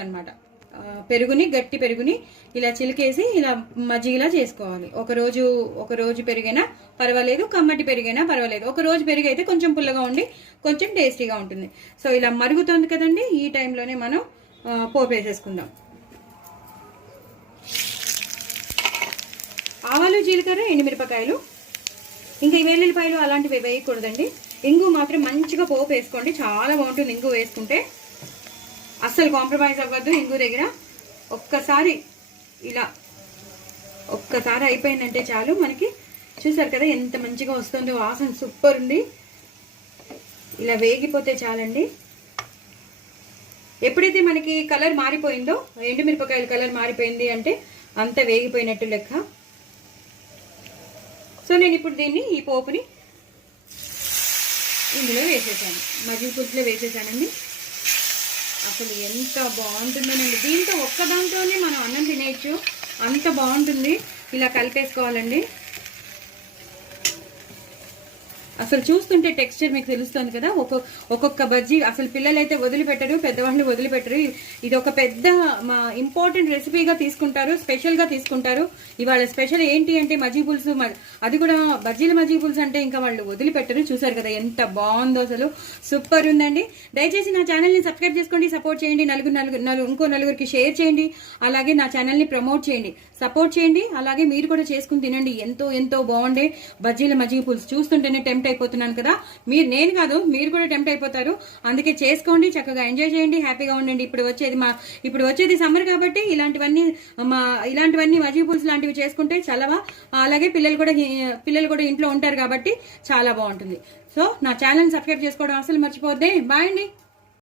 అనమాట. పెరుగుని గట్టి పెరుగుని ఇలా చిలికేసి ఇలా మజ్జిగలా చేసుకోవాలి. ఒక రోజు పెరిగైనా పర్వాలేదు, కమ్మటి పెరిగైనా పర్వాలేదు. ఒక రోజు పెరుగు అయితే కొంచెం పుల్లగా ఉండి కొంచెం టేస్టీగా ఉంటుంది. సో ఇలా మరుగుతుంది కదండి, ఈ టైంలోనే మనం పోపు వేసేసుకుందాం. ఆవాలు, జీలకర్ర, ఎండుమిరపకాయలు, ఇంకా ఈ వెల్లుల్లిపాయలు అలాంటివి వేయకూడదండి. ఇంగు మాత్రం మంచిగా పోపు వేసుకోండి, చాలా బాగుంటుంది. ఇంగు వేసుకుంటే అస్సలు కాంప్రమైజ్ అవ్వద్దు. ఇంగు దగ్గర ఒక్కసారి అయిపోయిందంటే చాలు. మనకి చూసారు కదా ఎంత మంచిగా వస్తుందో, వాసన సూపర్ ఉంది. ఇలా వేగిపోతే చాలండి. ఎప్పుడైతే మనకి కలర్ మారిపోయిందో, ఎండుమిరపకాయల కలర్ మారిపోయింది అంటే అంత వేగిపోయినట్టు లెక్క. సో నేను ఇప్పుడు ఈ పోపుని ఇందులో వేసేసాను, మజ్జిగ పులుసులో వేసేసానండి. అసలు ఎంత బాగుంటుందోనండి. దీంతో ఒక్క దాంట్లోనే మనం అన్నం తినేయచ్చు, అంత బాగుంటుంది. ఇలా కలిపేసుకోవాలండి. అసలు చూస్తుంటే టెక్స్చర్ మీకు తెలుస్తుంది కదా. ఒక్కొక్క బజ్జీ అసలు పిల్లలైతే వదిలిపెట్టరు, పెద్దవాళ్ళు వదిలిపెట్టరు. ఇది ఒక పెద్ద ఇంపార్టెంట్ రెసిపీగా తీసుకుంటారు, స్పెషల్గా తీసుకుంటారు. ఇవాళ స్పెషల్ ఏంటి అంటే మజ్జిగ పులుసు, అది కూడా బజ్జీల మజ్జిగ పులుసు అంటే ఇంకా వాళ్ళు వదిలిపెట్టరు. చూసారు కదా ఎంత బాగుందో, అసలు సూపర్ ఉందండి. దయచేసి నా ఛానల్ని సబ్స్క్రైబ్ చేసుకోండి, సపోర్ట్ చేయండి. ఇంకో నలుగురికి షేర్ చేయండి. అలాగే నా ఛానల్ని ప్రమోట్ చేయండి, సపోర్ట్ చేయండి. అలాగే మీరు కూడా చేసుకుని తినండి. ఎంతో ఎంతో బాగుండే బజ్జీల మజ్జిగ పులుసు. చూస్తుంటేనే టెంప్ట్ అయిపోతున్నాను కదా, నేను కాదు మీరు కూడా టెంప్ట్ అయిపోతారు. అందుకే చేసుకోండి, చక్కగా ఎంజాయ్ చేయండి, హ్యాపీగా ఉండండి. ఇప్పుడు వచ్చేది సమ్మర్ కాబట్టి ఇలాంటివన్నీ మజ్జిగ పులుసు లాంటివి చేసుకుంటే చలవా. అలాగే పిల్లలు కూడా ఇంట్లో ఉంటారు కాబట్టి చాలా బాగుంటుంది. సో నా ఛానల్ సబ్స్క్రైబ్ చేసుకోవడం అసలు మర్చిపోద్దే. బాయ్ అండి.